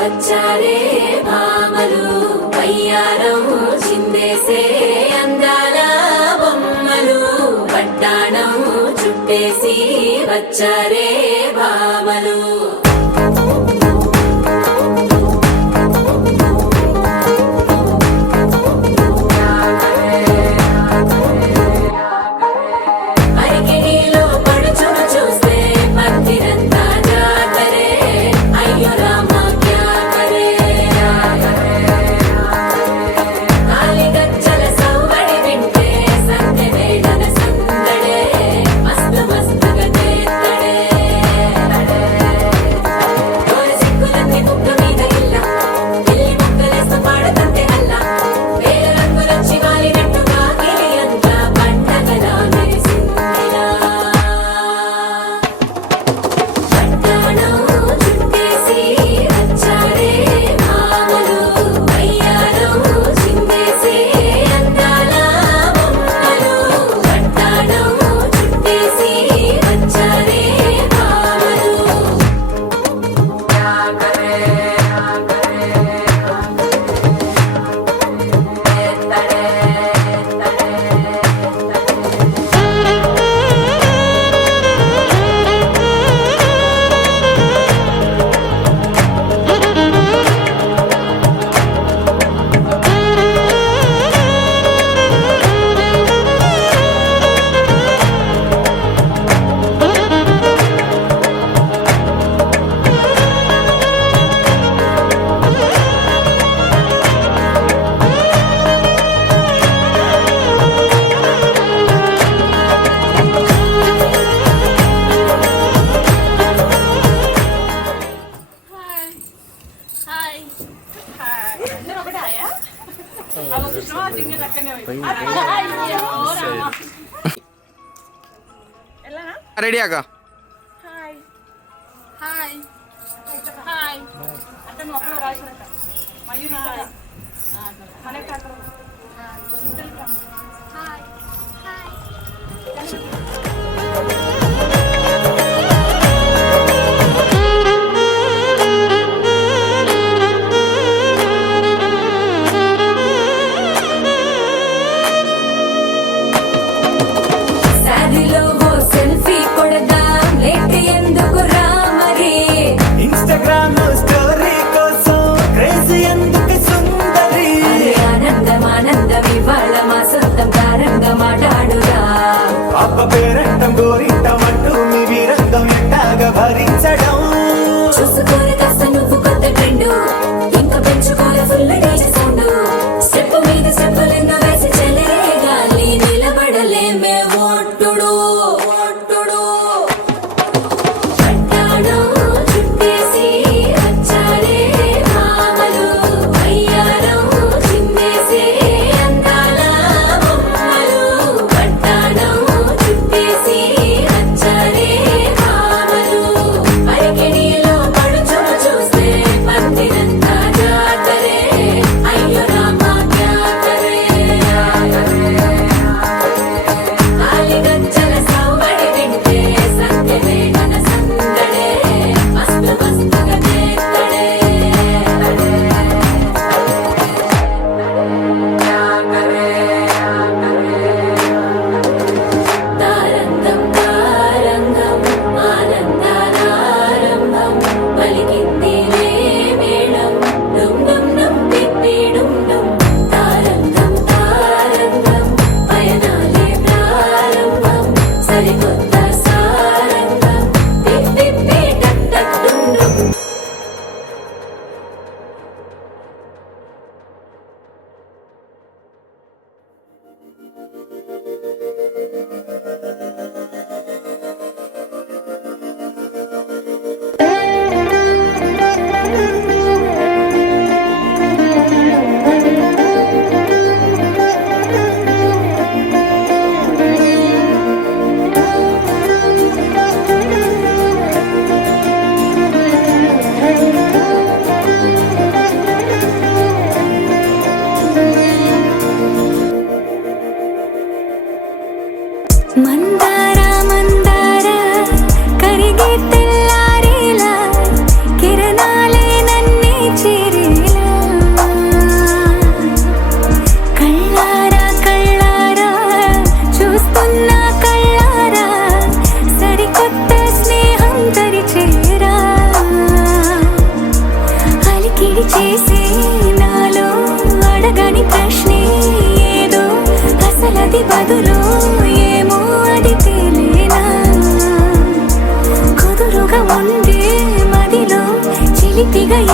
వచ్చారే భామలు వయ్యారం చిందేసే అందాల బొమ్మలు పట్టాణం చుట్టేసి వచ్చారే భామలు రెడీ ఆగా హాయ్ హాయ్ హాయ్ అంటే నువ్వు అక్కడ రాసినట్ట మయూరి మన కాక హాయ్ ఆనందం ఇవాళ మా సొంతం కారంగా మాట్లాడురా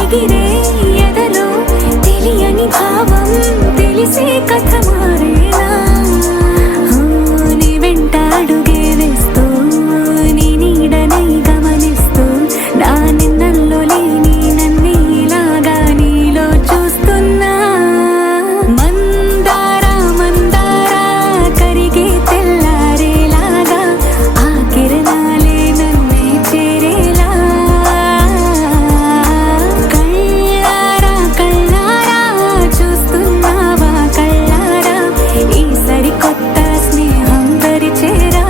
ఎగిరే ఎదలో తెలియని భావం తెలిసే కథ మారేనా నీ వెంట అడుగే వేస్తూ నీ నీడనై గమనిస్తూ నా నిన్నల్లో లేని నన్నే ఇలాగా నీలో చూస్తున్నా మందారా మందారా కరిగే తెల్లారేలాగా ఆ కిరణాలే నన్నే చేరేలా కళ్ళారా కళ్ళారా చూస్తున్నావా కళ్ళారా ఈ సరికొత్త స్నేహం పరిచేరా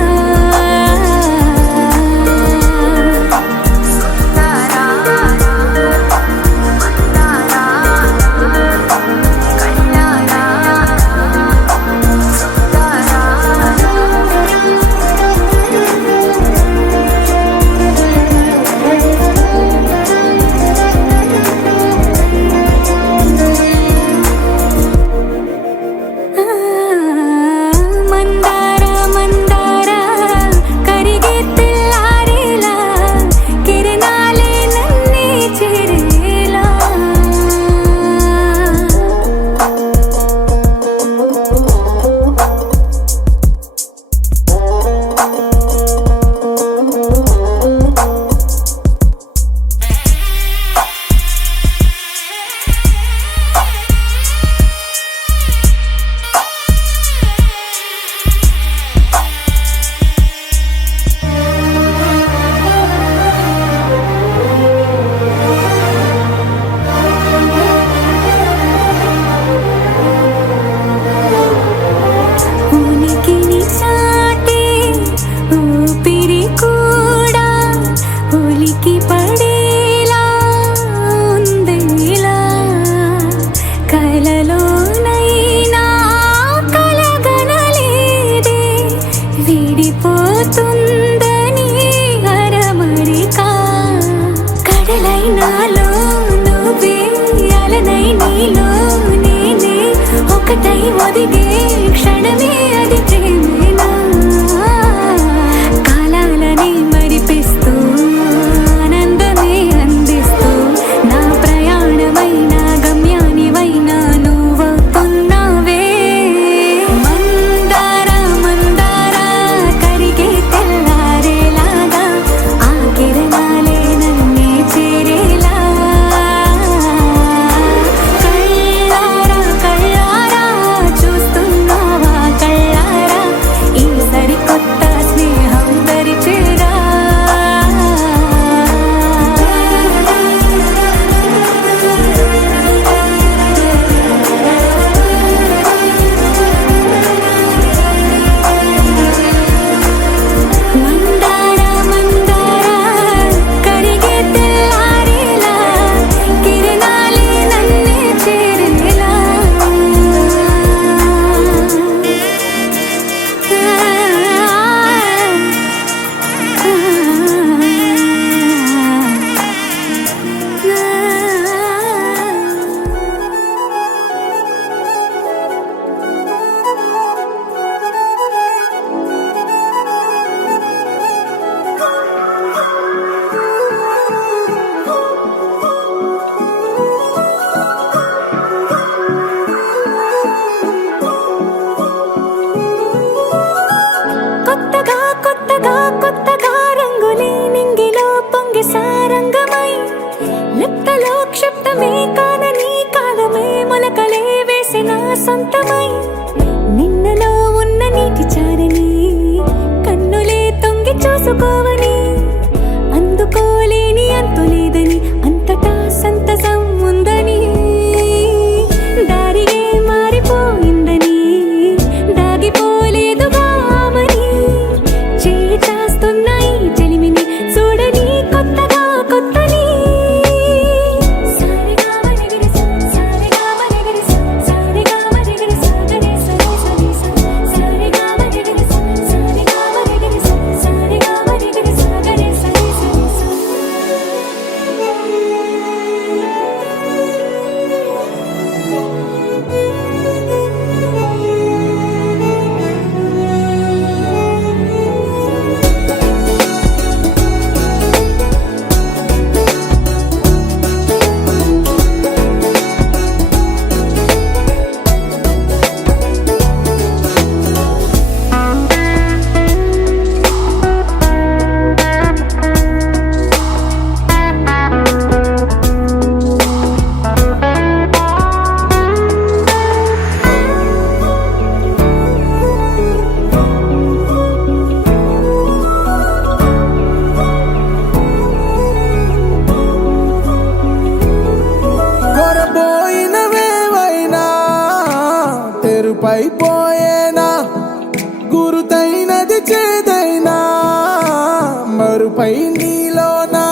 మందారా మందారా కరిగే తెల్లారేలా కిరణాలే నన్నే చేరేలా ఉనికిని చాటే ఊపిరి కూడా ఉలికి పడేలా ఉందేలా కలలోనైనా కలగనలేదే విడిపోతుందని అరమరిక కడలైనాలో నువ్వే అలనై నీలో నేనే ఒకటై ఒదిగే క్షణమే అది ప్రేమేనా కాలాలని మరిపిస్తూ ఆనందమే అందిస్తూ నా ప్రయాణమైన గమ్యానివైనా నువ్వవుతున్నావే మందారా మందారా కరిగే తెల్లారేలాగా ఆ కిరణాలే నన్నే చేరేలా కళ్ళారా కళ్ళారా చూస్తున్నావా కళ్ళారా ఈ సరికొత్త స్నేహం పరిచేరా మందారా మందారా కరిగే తెల్లారేలా కిరణాలే నన్నే చేరేలా కొత్తగా కొత్తగా కొత్తగా రంగులే నింగిలో పొంగి సారంగమై లిప్తలో క్షిప్తమే కాదని కాలమే మొలకలే వేసిన సొంతమై నిన్నలో ఉన్న నీటి చారని కన్నులే తొంగి చూసుకోవని అందుకోలేని అంతులేదని అంతటా సంతసం ఉందని దారియే మారిపోయిందని దాగిపోలేదుగా ఆమని చేయి చాస్తున్నాయి చెలిమిని చూడని కొత్తగా కొత్తని సారిగా మరిగిరిస సారిగా మరిగిరిస సారిగా మరిగిరిస గరే సరి సరి సారిగా మరిగిరిస సారిగా మరిగిరిస సారిగా మరిగిరిస గరే సరి సరి కరువైపోయేనా గురుతైనది చేదైనా మరుపై నీలోనా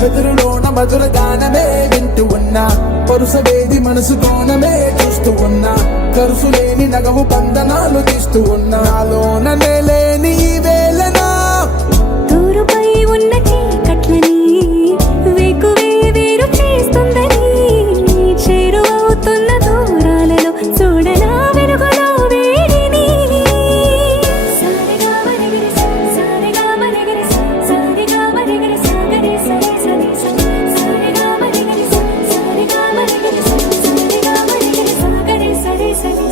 వెదురులోన మధుర గానమే వింటూ ఉన్నా పరుసవేది మనసు కోణమే చూస్తూ ఉన్నా కరుసులేని నగవు బంధనాలు తీస్తూ ఉన్నా నాలోన లేని ఈ వేళనా దూరుపై ఉన్న చీకట్లని వేకువే వేరు చేస్తుందని చేరువవుతున్న దూరాలలో చూడనా వెలుగులో వేడిని సారిగా మరిగిరి సారిగా మరిగిరి సారిగా మరిగిరి సాగరి సరి సరి సారిగా మరిగిరి సారిగా మరిగిరి సారిగా మరిగిరి సాగరి సరి సరి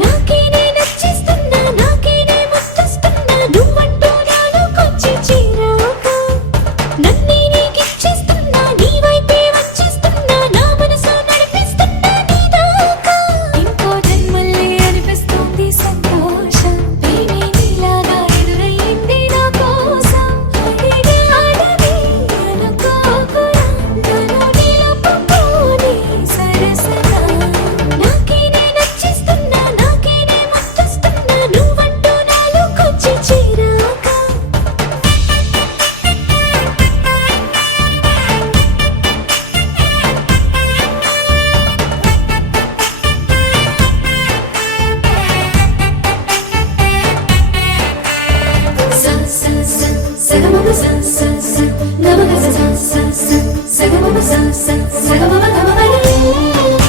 నాకేనే నచ్చిస్తున్నా నాకేనే ముచ్చస్తున్నా నువ్వంటూ నాలోకొచ్చి చేరాక నన్నే నీకిచ్చేస్తున్నా నీ వైపే వచ్చేస్తున్నా నా మనసు నడిపిస్తున్నా నీ దాకా ఇంకో జన్మల్లే అనిపిస్తుంది సంతోషం ప్రేమే నీలాగా ఎదురయ్యింది నా కోసం అడిగా అడవి అనుకోకురా నన్ను నిలుపుకోని సరసగా నాకేనే నచ్చిస్తున్నా నాకేనే ముచ్చస్తున్నా నువ్వంటూ నాలోకొచ్చి చేరాక sa sa sa sa ga ma sa sa sa ga ma ga sa sa sa sa ga ma sa sa sa ga ma ga ma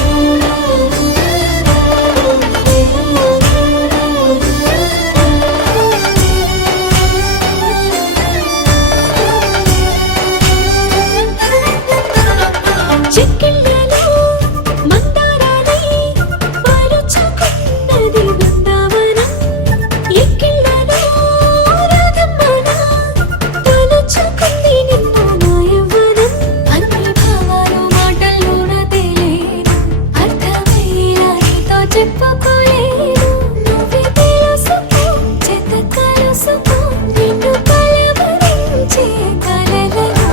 చెక్కిళ్ళలో మందారాలై పాలుచుకున్నది Brindavanam ఎక్కిళ్ళలో రాధమ్మన తలుచుకుంది నిన్ను నా యవ్వనం అన్ని భావాలు మాటల్లోన తేలేదు అర్థమయ్యేలా నీతో చెప్పుకోలేను నువ్వే తెలుసుకో చేత కలుసుకో నిన్ను కలవరించే కలలలో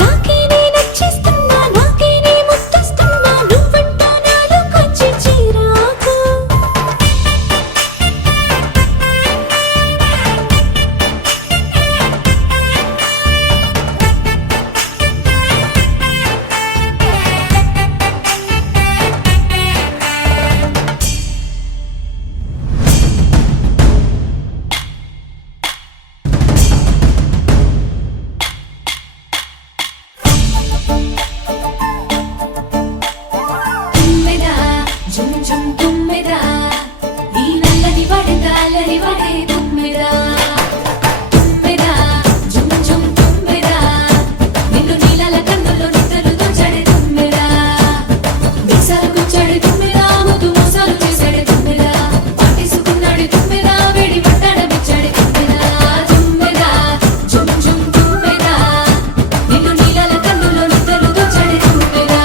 నాకేనే నచ్చిస్తున్నా నాకేనే ముచ్చస్తున్నా నువ్వంటూ నాలోకొచ్చి చేరాక తుమ్మెదా జుమ్ జుమ్ తుమ్మెదా ఈ నల్లని వడగాలని వడే తుమ్మెదా తుమ్మెదా జుమ్ జుమ్ తుమ్మెదా నిన్ను నీలాల కన్నుల్లో నిద్రలు దోచడే తుమ్మెదా మీసాలు గుచ్చాడే తుమ్మెదా ముద్దు మోసాలు చేసాడే తుమ్మెదా పట్టేసుకున్నాడే తుమ్మెదా వేడి పట్టాడమిచ్చాడే తుమ్మెదా తుమ్మెదా జుమ్ జుమ్ తుమ్మెదా నిన్ను నీలాల కన్నుల్లో నిద్రలు దోచడే తుమ్మెదా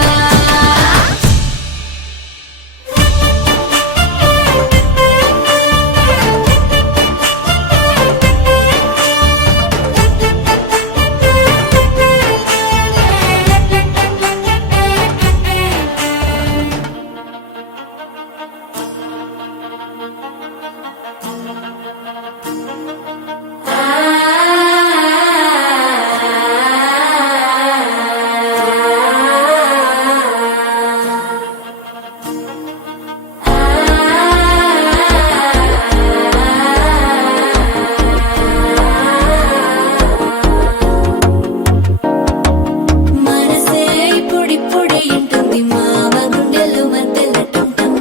మనసే ఇప్పుడిప్పుడే ఇంటుంది మావ గుండెలు మధ్యలో టుంటం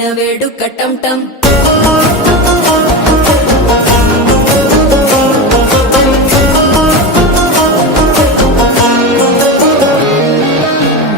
లుప్పిన వేడుక టం టం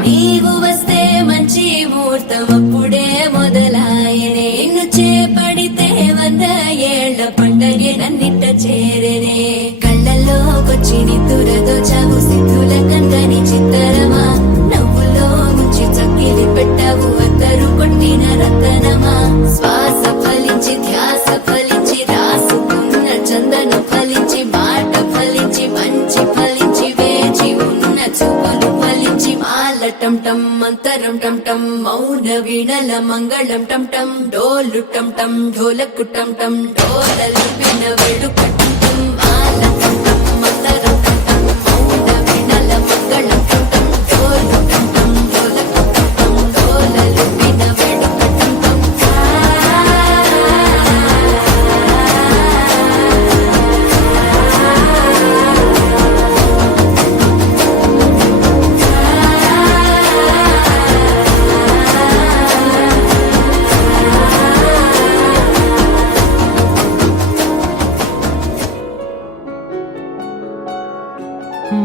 నీవు వస్తే మంచి ముహూర్తం అప్పుడే మొదలాయనే నిన్ను చేపడితే 100 ఏళ్ల పండగే నన్నిట్ట చేరనే కళ్ళల్లోకొచ్చి నిద్దురతో చావు సిద్ధుల కందని చిత్తరమా నవ్వులో ముంచి చక్కిలి పెట్టావు అద్దరు కొట్టిన రతనమా శ్వాస ఫలించి ధ్యాస ఫలించి రాసుకున్న చందను ఫలించి మాట ఫలించి మంచి ఫలించి వేచి ఉన్న చూపులు ఫలించి మాల టం టం మంతరం టం టం మౌన వీణల మంగళం టం టం డోలు టం టం ఢోలకు టం టం డోలలు విన వేడుక టం టం మాల టం టం మంతరం టం టం మౌన వీణల మంగళం టం టం డోలు టం టం ఢోలకు టం టం డోలలు విన వేడుక టం టం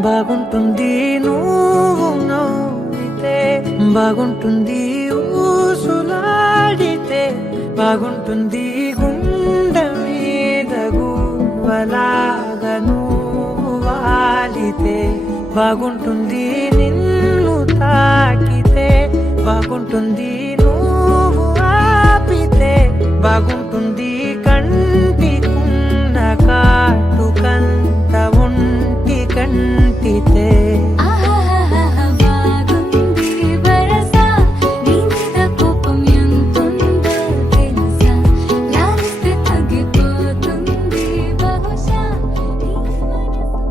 బాగుంటుంది నువ్వు నవ్వితే బాగుంటుంది ఊసులాడితే బాగుంటుంది గుండె మీద గువ్వలాగా నువ్వు వాలితే బాగుంటుంది నిన్ను తాకితే బాగుంటుంది నువ్వు ఆపితే బాగుంటుంది కంటికున్న కాటుకంత ఒంటి కంటితే బాగుంది వరస నీ మీద కోపం ఎంతుందో తెలుసా లాలిస్తే తగ్గిపోతుంది బహుశా నీ మనసు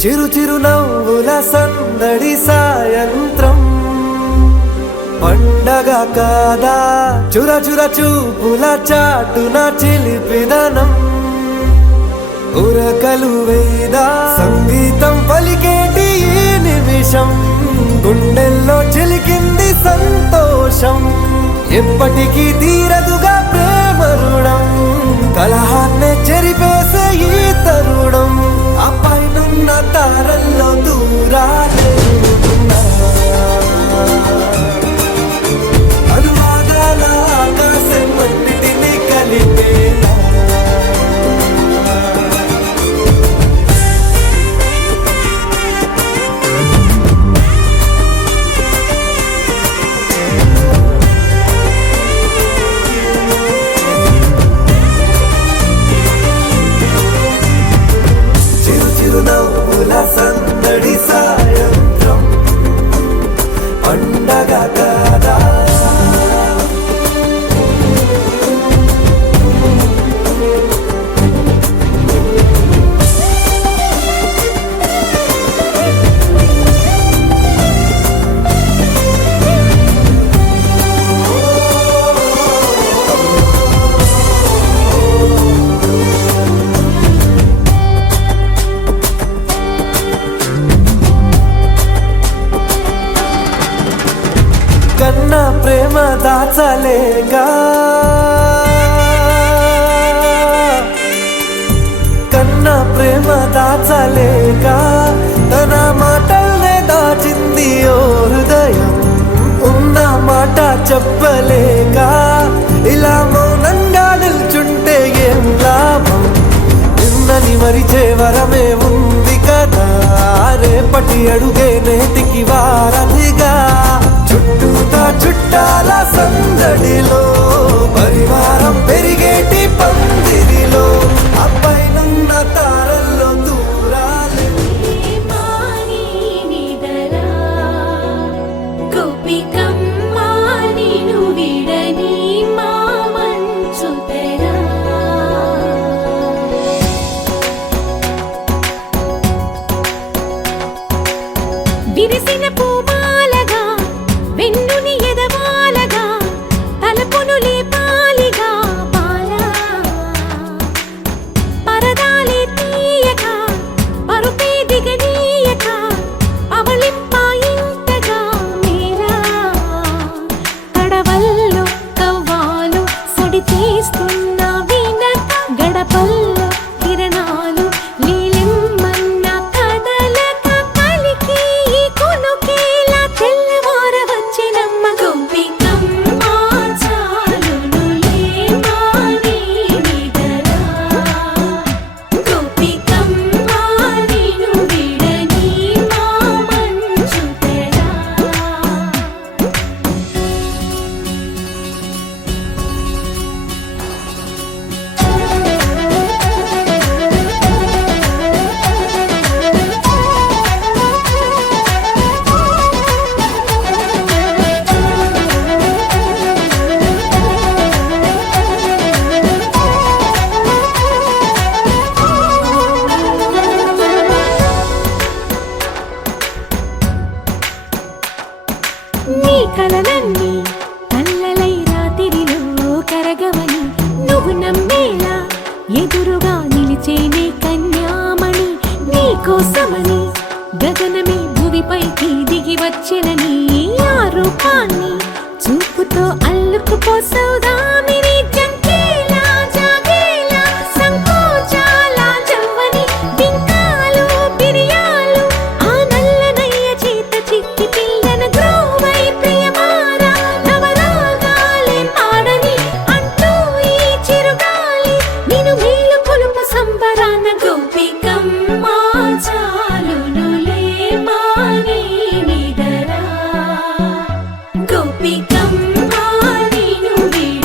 చిరు చిరు నవ్వుల సందడి సాయంత్రం పండగ కాదా చుర చుర చూపుల చాటున చిలిపిదనం ఉరకలు వేదా సంగీతం పలికేటి ఈ నిమిషం గుండెల్లో చిలికింది సంతోషం ఎప్పటికీ తీరదుగా ప్రేమ రుణం కలహాన్నే చెరిపేసే ఈ తరుణం ఆ పైనున్న తారల్లో దూరాలే అనువాదాల ఆకాశం అన్నిటినీ కలిపేలా చిరు చిరు నవ్వుల సందడి సాయంత్రం పండగ కాదా కన్నా ప్రేమ దాచలేగా కన్నా ప్రేమ దాచలేక తన మాటల్నే దాచింది ఓ హృదయం ఉన్న మాట చెప్పలేక ఇలా మౌనంగా నిల్చుంటే ఏం లాభం నిన్నని మరిచే వరమే ఉంది కదా రేపటి అడుగే నేటికి వారధిగా చుట్టూతా చుట్టాల సందడిలో పరివారం పెరిగేటి పందిరిలో అప్పైనున్న తారల్లో దూరాలే మాని నిదరా గోపికమ్మ నిను విడని మా మంచు తెరా విరిసిన పూమాలగా వెన్నుని ఎదవాలగా తలపును లేపాలిగా బాలా పరదాలే తీయక పరుపే దిగనీయక అవలింపాయింతగా మేరా కడవల్లో కవ్వాలు సడి చేస్తున్న వీణత గడపల్లో కిరణాలు లీలిమ్మన్న కదలక కలికి కొనుకేలా తెల్లవార వచ్చినమ్మ గోపికమ్మ చాలునులే మాని నిదరా గోపికమ్మ నిను విడని మా మంచు తెరా నీ కలలన్నీ కల్లలై రాత్రిలో కరగవని నువ్వు నమ్మేలా ఎదురుగా నిలిచేనే కన్యామణి నీ కోసమని గగనమే భూమిపైకి దిగి వచ్చినని ఆ రూపాన్ని చూపుతో అల్లుకుపోసౌదామిని జంకేలా జాగేలా సంకోచాల జవ్వని బింకాలు బిరియాలు ఆ నల్లనయ్య చేత చిక్కి పిల్లన గ్రోవై ప్రియమారా నవరాగాలే పాడని అంటూ ఈ చిరుగాలి నిన్ను మేలు కొలుపు సంబరాన గోపికమ్మ చాలునులే మాని నిదరా గోపికమ్మ నిను విడని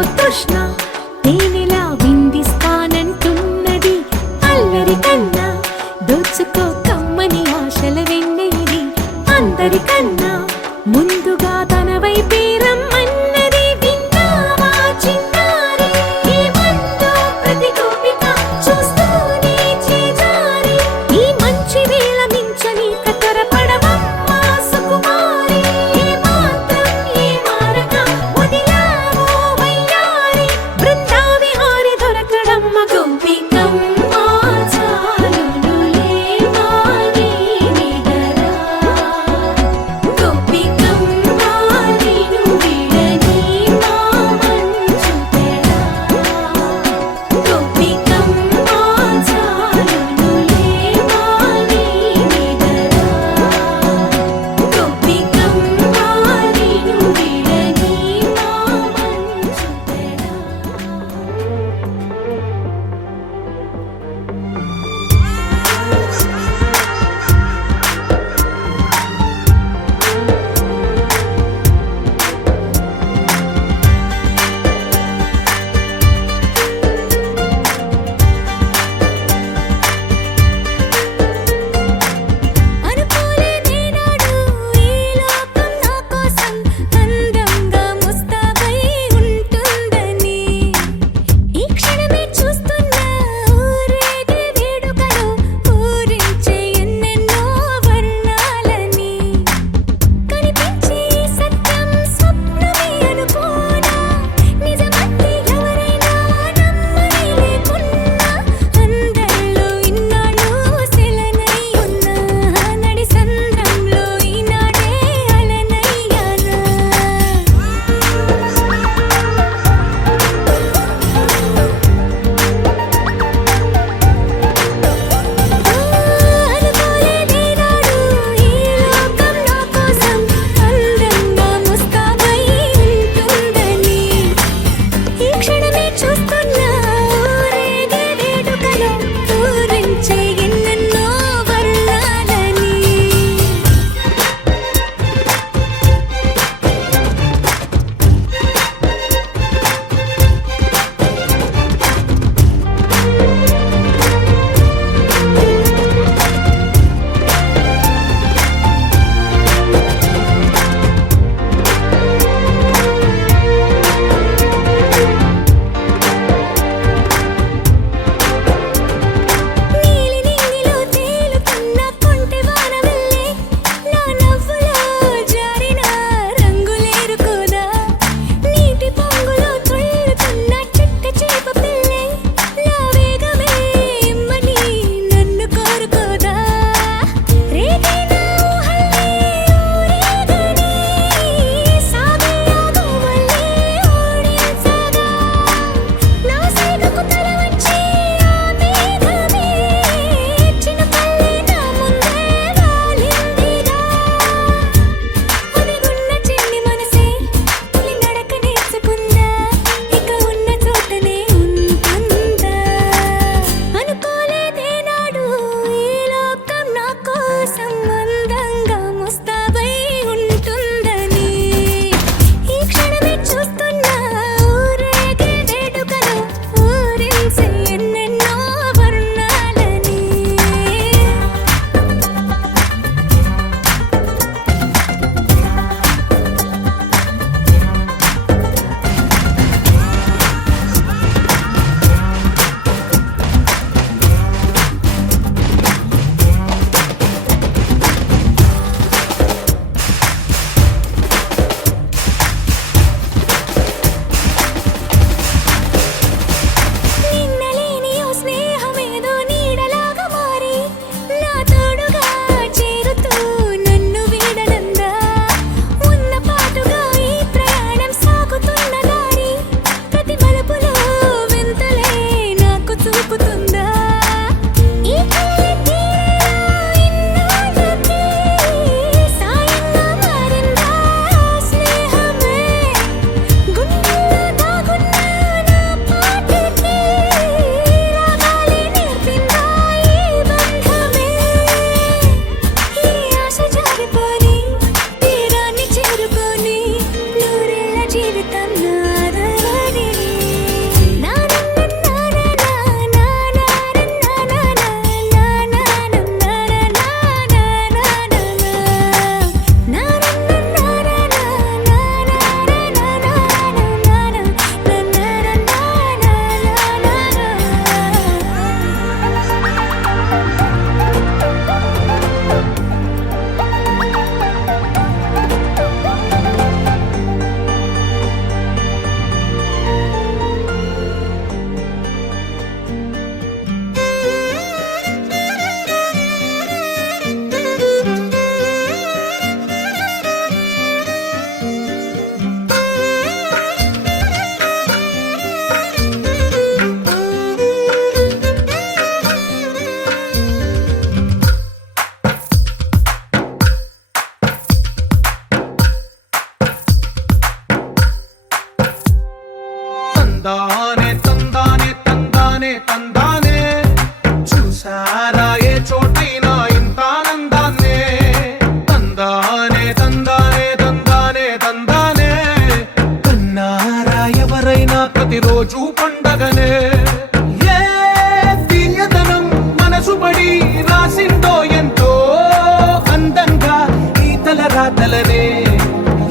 నాలో తృష్ణ తేనెలా విందిస్తానంటున్నది అల్లరి కన్నా దోచుకో కమ్మని ఆశల వెన్నెది అందరికన్నా ముందుగా తన వైపే రమ్మన్నది విన్నావా చిన్నారి ఈ మందు ప్రతి గోపిక చూస్తూనే చేజారి ఈ మంచి వేళ మించని కతరపడవమ్మ సుకుమారి ఏ మాత్రం ఏ మారక వదిలావో వయ్యారి బృందావిహారి దొరకడమ్మ గోపికమ్మ చాలునులే మాని నిదరా గోపికమ్మ నిను విడని మా మంచు తెడా గోపికమ్మ చాలునులే మాని నిదరా గోపికమ్మ నిను విడని మా మంచు తెడా అనుకోలేదేనాడు ఈ లోకం నా కోసం అందంగా ముస్తాబై ఉంటుందని ఈ క్షణమే చూస్తున్నా ఊరేగే వేడుకలో ఊరించే ఎన్నెన్నో వర్ణాలని కనిపించే సత్యం స్వప్నమే అనుకోనా నిజమంటే ఎవరైనా నమ్మని లేకున్నా అందరిలో ఇన్నాళ్ళు సెలనై ఉన్నా నడి సంద్రంలో ఈనాడే అలనయ్యానా అనుకోలేదేనాడు ఈ లోకం నా కోసం అందంగా ముస్తాబై ఉంటుందని ఈ క్షణమే చూస్తున్నా ఊరేగే వేడుకలో ఊరించే ఎన్నెన్నో వర్ణాలని నీలి నీలిలో తేలుతున్న కొంటె వాన వెళ్ళే నా నవ్వులో జారిన రంగులేరుకోదా నీటి పొంగులో తుళ్ళుతున్న చిట్ట చేప పిల్లే నా వేగమే ఇమ్మని నన్ను కోరుకోదా రేగిన ఊహల్లే ఊరేగని సాగే ఆగోవల్లే ఓడించగా నా సైగకు తల వంచి ఆ మేఘమే చినుకల్లే నా ముందే వాలిందిగా ఒదిగున్న చిన్ని మనసే తొలి నడక నేర్చుకుందా ఇక ఉన్న చోటనే ఉంటుందా అనుకోలేదేనాడు ఈ లోకం నా కోసం అందంగా ముస్తాబై ఉంటుందని ఈ క్షణమే చూస్తున్నా ఊరేగే వేడుకలో ఊరించే ఎన్నెన్నో వర్ణాలని నిన్నలేని ఓ స్నేహమేదో నీడలాగా మారి నా తోడుగా చేరుతూ నన్ను వీడనందా ఉన్న పాటుగా ఈ ప్రయాణం సాగుతున్న దారి ప్రతి మలుపులో వింతలే నాకు చూపుతుందా ఈ కళ్ళ తీరేలా ఇన్నాళ్ళకి సాయంగా మారిందా స్నేహమే గుండెల్లో దాగున్న నా పాటికి రాగాలే నేర్పిందా ఈ బంధమే ఈ ఆశ జారిపోని తీరాన్ని చేరుకొని నూరేళ్ల జీవితం నాదవనిగా తందానే తందానే తందానే తందానే చూసారా ఏ చోటైనా ఇంత ఆనందాన్నే తందానే తందానే తందానే తందానే కన్నారా ఎవరైనా ప్రతిరోజు పండగనే ఏ తీయదనం మనసు పడి రాసిందో ఎంతో అందంగా ఈ తల రాతలనే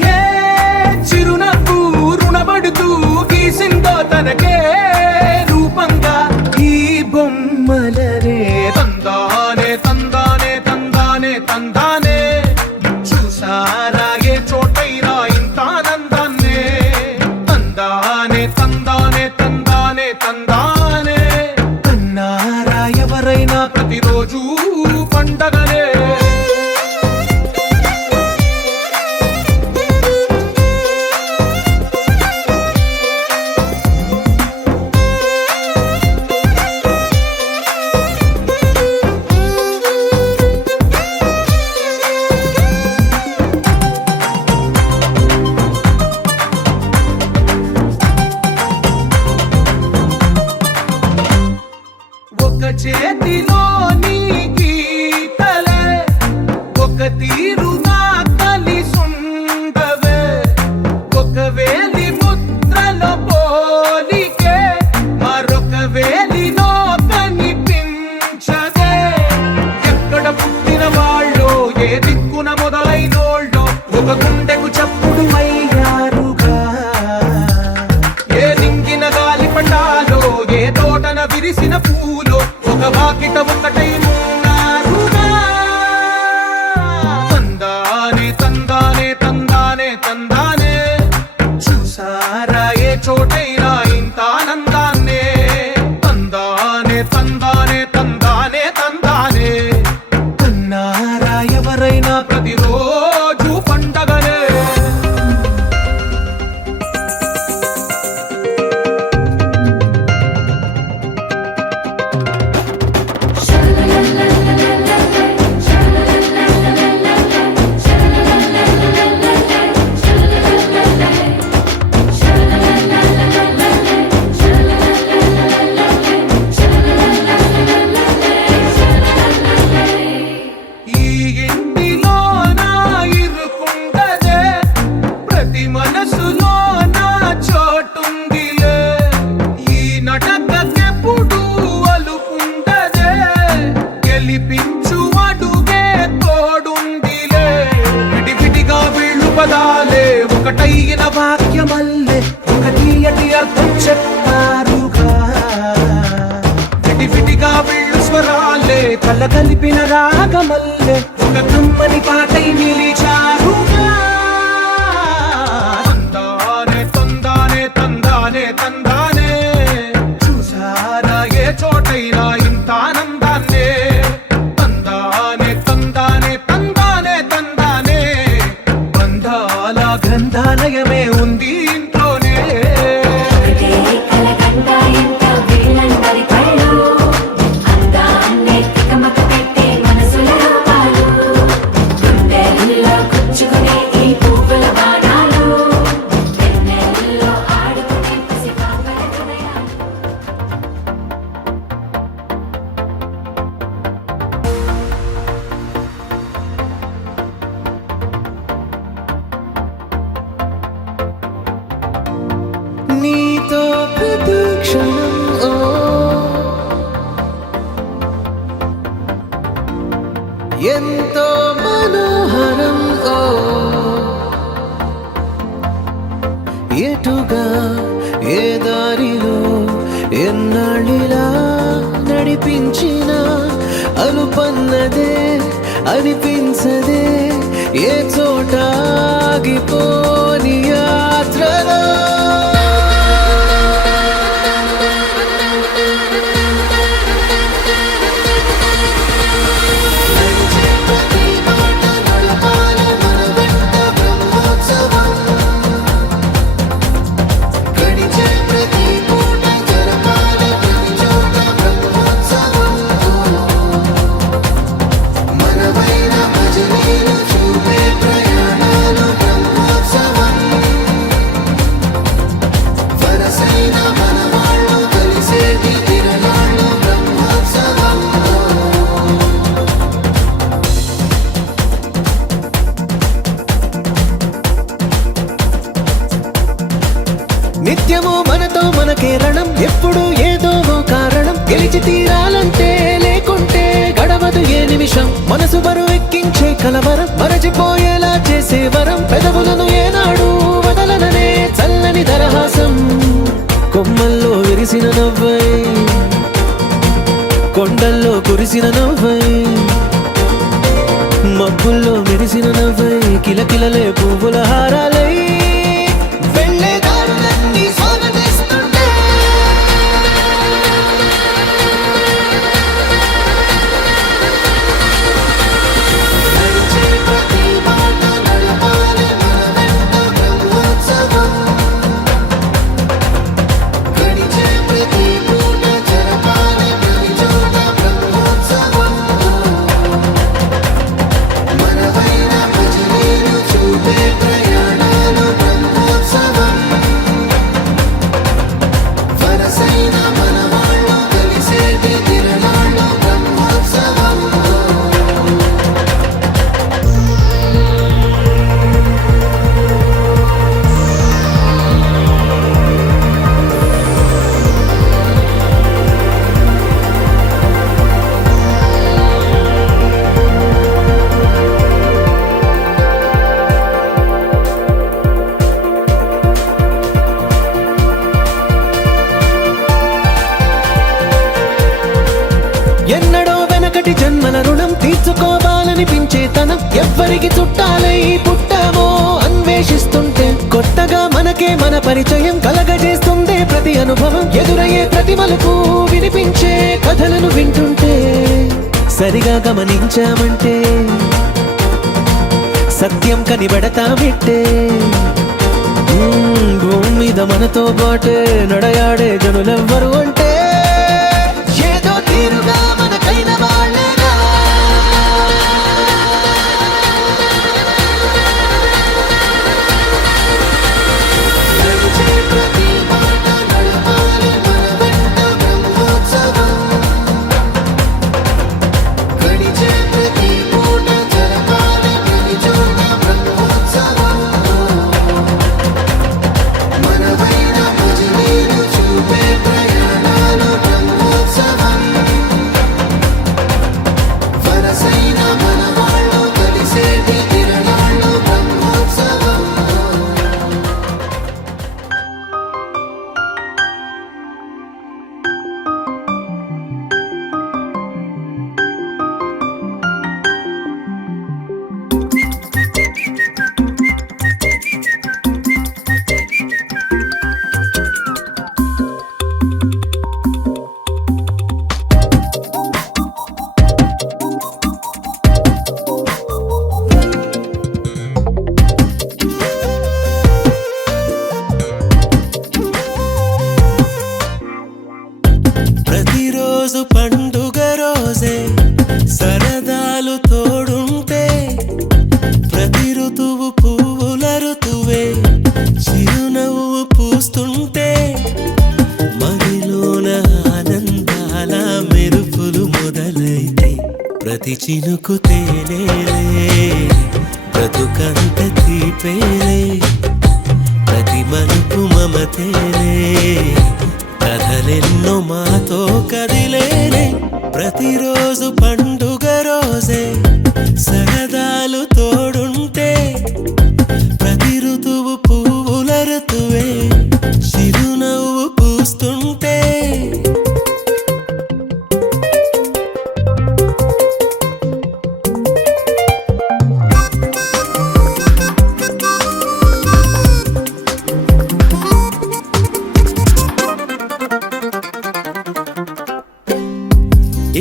ఏ చిరునవ్వు రుణపడుతూ గీసిందో తనకే రూపంగా ఈ బొమ్మలనే తందానే తందానే తందానే తందానే చూసారా ఏ చోటైనా ఇంత ఆనందాన్నే తందానే తందానే తందానే తందానే కన్నారా ఎవరైనా ప్రతిరోజు పండగనే ఒక చేతిలో నీ గీతలే ఒక తీరుగా కలిసుండవే ఒక వేలి ముద్రలో పోలికే మరొక వేలిలో కనిపించదే ఎక్కడ పుట్టిన వాళ్ళో ఏ దిక్కున మొదలైనోళ్ళో ఒక గుండెకు చప్పుడు అయ్యారుగా ఏ నింగిన గాలి పండాలో ఏ తోటన విరిసిన పూలో ఒక వాకిట ఒకటై ఉన్నారుగా తందానే తందానే తందానే తందానే చూసారా ఏ చోటైనా ఇంత ఆనందాన్నే తందానే తందానే తందానే తందానే కన్నారా ఎవరైనా ప్రతిరోజు పండగనే ఈ ఇంటిలో నా ఇరుకుండదే ప్రతి మనసులో నా చోటుందిలే ఈ నటకెప్పుడు అలుకుండదే గెలిపించు అడుగే తోడుందిలే విడివిడిగా వీళ్ళు పదాలే ఒకటైన వాక్యమల్లే ఒక తీయటి అర్థం చెప్పారుగా విడివిడిగా వీళ్ళు స్వరాలే కల కలిపిన రాగమల్లే ఒక కమ్మని పాటై నిలిచారుగా తందానే తందానే తందానే తందానే చూసారా ఏ చోటైనా ఇంత ఆనందాన్నే తందానే తందానే తందానే తందానే బంధాల గ్రంథాలయమే ఉంది ఇంట్లోనే ఒకటే కలకండ ఇంత వీళ్ళందరి కళ్ళు అందాన్నే తికమక పెట్టే మనసుల రూపాలు గుండెల్లో గుచ్చుకునే ఈ పువ్వుల బాణాలు వెన్నెల్లో ఆడుకునే పసిపాపల హృదయాలు నీతో ప్రతి క్షణం ఓ ఎంతో మనోహరం ఓ ఎటుగా ఏ దారిలో ఎన్నాళ్ళిలా నడిపించిన అనుపన్నదే అనిపించదే ఏ చోట ఆగిపోని యాత్రలో నిత్యము మనతో మనకే రణం, ఎప్పుడు ఏదో ఓ కారణం. గెలిచి తీరాలంటే లేకుంటే గడవదు ఏ నిమిషం. మనసు బరువు ఎక్కించే కలవరం, మరచిపోయేలా చేసే వరం. పెదవులను ఏనాడు వదలననే చల్లని దరహాసం. కొమ్మల్లో విరిసిన నవ్వై, కొండల్లో కురిసిన నవ్వై, మబ్బుల్లో మెరిసిన నవ్వై, కిలకిలలే పువ్వుల హారాలై వెళ్ళే దారులన్నీ స్వాగతిస్తుంటే. నడిచే ప్రతి మాట నడపాలి మన వెంట బ్రహ్మోత్సవం. గడిచే ప్రతి పూట జరపాలి ప్రతి చోట బ్రహ్మోత్సవం. మనవైన భజనీలు చూపే ప్రయాణాలు బ్రహ్మోత్సవం. వరసైన మనవాళ్ళు కలిసేటి తిరణాలు బ్రహ్మోత్సవం. ఎన్నడో వెనకటి జన్మల రుణం తీర్చుకోవాలనిపించే తనం. ఎవ్వరికి చుట్టాలై పుట్టామో అన్వేషిస్తుంటే కొత్తగా మనకే మన పరిచయం కలగజేస్తుందే ప్రతి అనుభవం. ఎదురయ్యే ప్రతి మలుపు వినిపించే కథలను వింటుంటే సరిగా గమనించామంటే సత్యం కనిపెడతామిట్టే. భూమి మీద మనతో పాటే నడయాడే జనులెవ్వరు అంటే ఏదో తీరుగా మనకైన వాళ్ళేగా. నడిచే ప్రతి మాట నడపాలి మన వెంట బ్రహ్మోత్సవం. గడిచే ప్రతి పూట జరపాలి ప్రతి చోట బ్రహ్మోత్సవం. మనవైన భజనీలు చూపే ప్రయాణాలు బ్రహ్మోత్సవం. వరసైన మనవాళ్ళు కలిసేటి తిరణాలు బ్రహ్మోత్సవం. ప్రతిరోజు పండుగ రోజే సరదాలు తోడుంటే, ప్రతి ఋతువు పువ్వుల ఋతువే చిరునవ్వు పూస్తుంటే, మదిలోన ఆనందాల మెరుపులు మొదలైతే ప్రతి చినుకు తేనేలే, బ్రతుకంత తీపేలే, ప్రతి మలుపు మమతేలే, కథలెన్నో మాతో కదిలేనే. ప్రతిరోజు పండుగ రోజే సరదాలు తోడుంటే, ప్రతి ఋతువు పువ్వుల ఋతువే చిరునవ్వు పూస్తుంటే.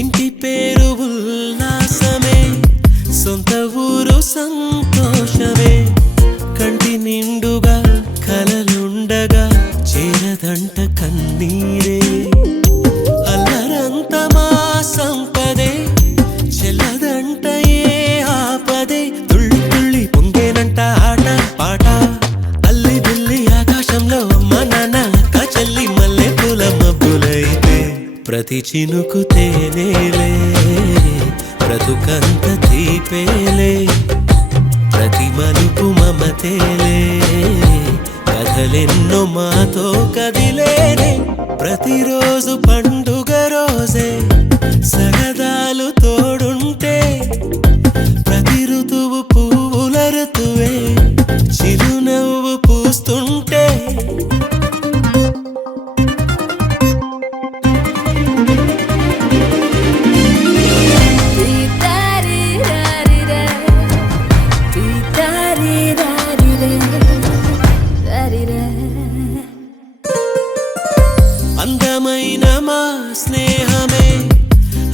ఇంటి పేరు ఉల్లాసమే, సొంత ఊరు సంతోషమే, కంటి నిండుగా కలలుండగా చేరదంట కన్నీరే. అల్లరంత మా సంపదే, చెల్లదంట ఏ ఆపదే, తుళ్ళి తుళ్ళి పొంగేనంట ఆట పాట. అల్లి బిల్లి ఆకాశంలో అమ్మ నాన్న అక్క చెల్లి మల్లె పూల మబ్బులైతే ప్రతి చినుకు తేనేలే, బ్రతుకంత తీపేలే, ప్రతి మలుపు మమతేలే, కథ కథలెన్నో మాతో కదిలేనే ప్రతిరోజు పండుగ రోజే సరదాలు తోడుంటే ప్రతి ఋతువు పువ్వుల ఋతువే చిరునవ్వు పూస్తుంటే అందమైన మా స్నేహమే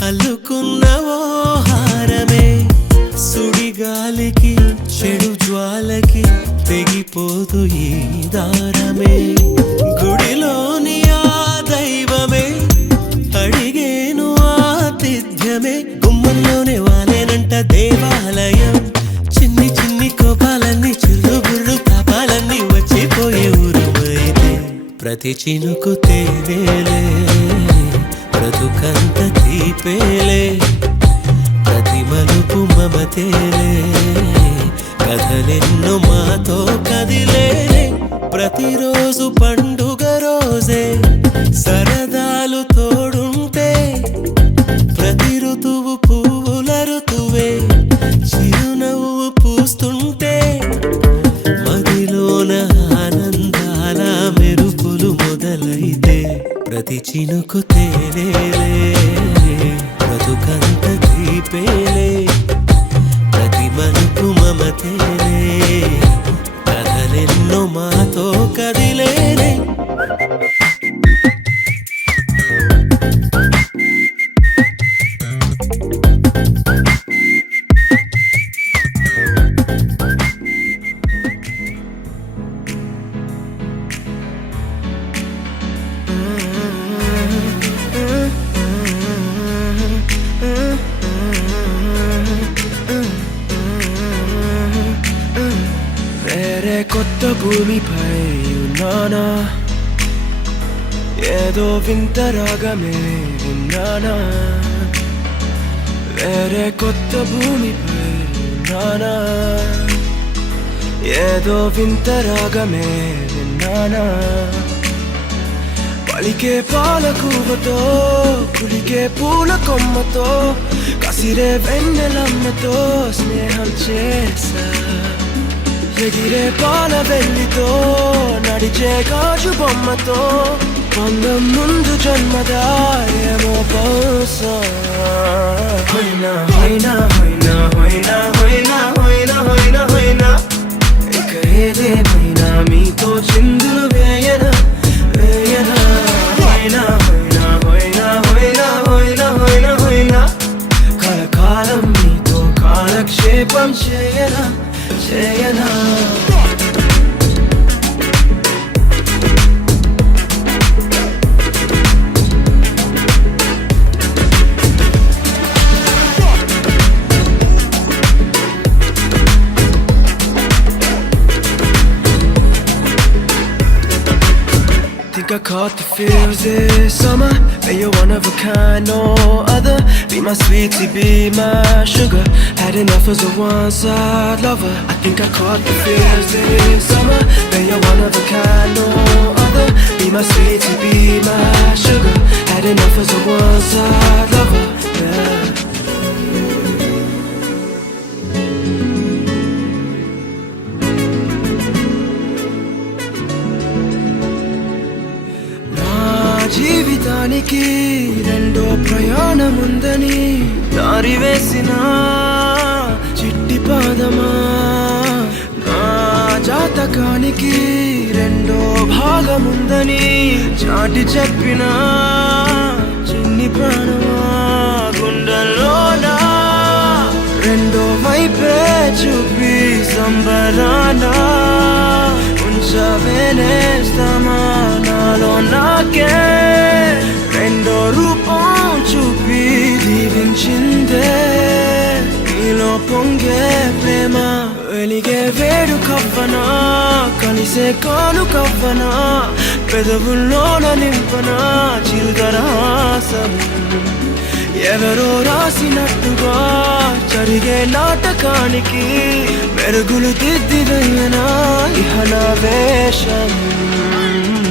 అల్లుకున్న ఓ హారమే సుడిగాలికి చెడు జ్వాలకి తెగిపోదు ఈ దారమే గుడిలోని ఆ దైవమే అడిగేను ఆతిథ్యమే గుమ్మంలోనే వాలేనంట దేవాలయం చిన్ని చిన్ని కోపాలన్నీ చిల్లు బుర్రు తాపాలన్నీ వచ్చిపోయే ఊరుమైతే ప్రతి చినుకు తేనేలే బ్రతుకంత తీపేలే ప్రతి మలుపు మమతేలే కథలెన్నో మాతో కదిలేనే ప్రతిరోజు పండుగ రోజే సరదాలు తోడుంటే ప్రతి ఋతువు పువ్వుల ఋతువే చిరునవ్వు పూస్తుంటే మదిలోన ఆనందాల మెరుపులు మొదలైతే ప్రతి చినుకు తేనేలే బ్రతుకంత దీపేలే ప్రతి మలుపు మమతేలే కథలెన్నో మాతో కదిలేనే వేరే కొత్త భూమిపై ఉన్నానా ఏదో వింత రాగమే విన్నానా వేరే కొత్త భూమిపై ఉన్నానా ఏదో వింత రాగమే విన్నానా పలికే పాలకూవతో కులికే పూల కొమ్మతో కసిరే వెన్నెలమ్మతో స్నేహం చేసా ఎగిరే పాల వెల్లితో నడిచే గాజు బొమ్మతో పందం ముందు జన్మదా ఏమో బహుశా హోయినా హోయినా హోయినా హోయినా హోయినా హోయినా హోయినా హోయినా ఇక ఏదేమైనా మీతో చిందులు వేయనా వేయనా హోయినా హోయినా హోయినా హోయినా హోయినా హోయినా హోయినా కలకాలం మీతో కాలక్షేపం చేయనా చేయనా Think I caught the feels this summer. But you're one of a kind, no other. Be my sweetie, be my sugar. Had enough as a one-side lover. I think I caught the feels this summer. But you're one of a kind, no other. Be my sweetie, be my sugar. Had enough as a one-side lover. Yeah. జీవితానికి రెండో ప్రయాణముందని దారి వేసిన చిట్టి పాదమా నా జాతకానికి రెండో భాగముందని చాటి చెప్పిన చిన్ని ప్రాణమా గుండెల్లోనా రెండో వైపే చూపి సంబరానా ఉంచవేనేస్తామా నాలో నాకే రెండో రూపం చూపి దీవించిందే నీలో పొంగే ప్రేమ వెలిగే వేడు కవ్వనా కలిసే కాను కవ్వనా పెదవుల్లోన నింపనా చిరుదరాసం ఎవరో రాసినట్టుగా జరిగే నాటకానికి మెరుగులు దిద్దివైనా ఇహ నా వేషం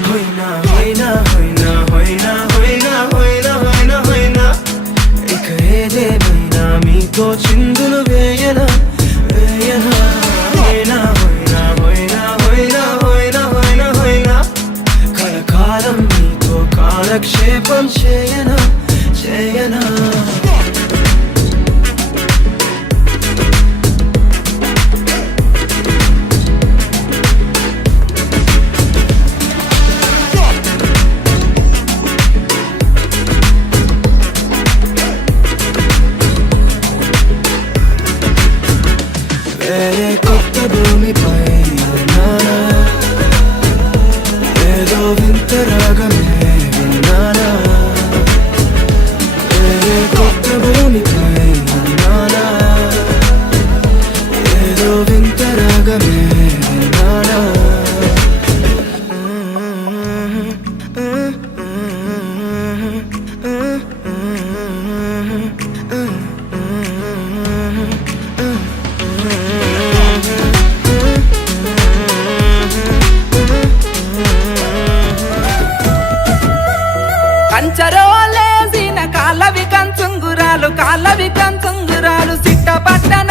హోయినా హోయినా హోయినా హోయినా హోయినా హోయినా హోయినా హోయినా ఇక ఏదేమైనా మీతో చిందులు వేయనా వేయనా హోయినా హోయినా హోయినా హోయినా హోయినా హోయినా హోయినా కలకాలం మీతో కాలక్షేపం చేయనా చేయనా వేరే కొత్త భూమిపై ఉన్నానా ఏదో వింత రాగమే విన్నానా వేరే కొత్త భూమిపై ఉన్నానా ఏదో వింత రాగమే విన్నానా కంచరోలేసిన కాళ్ళవి కంచుంగురాలు సిట్ట పట్టణ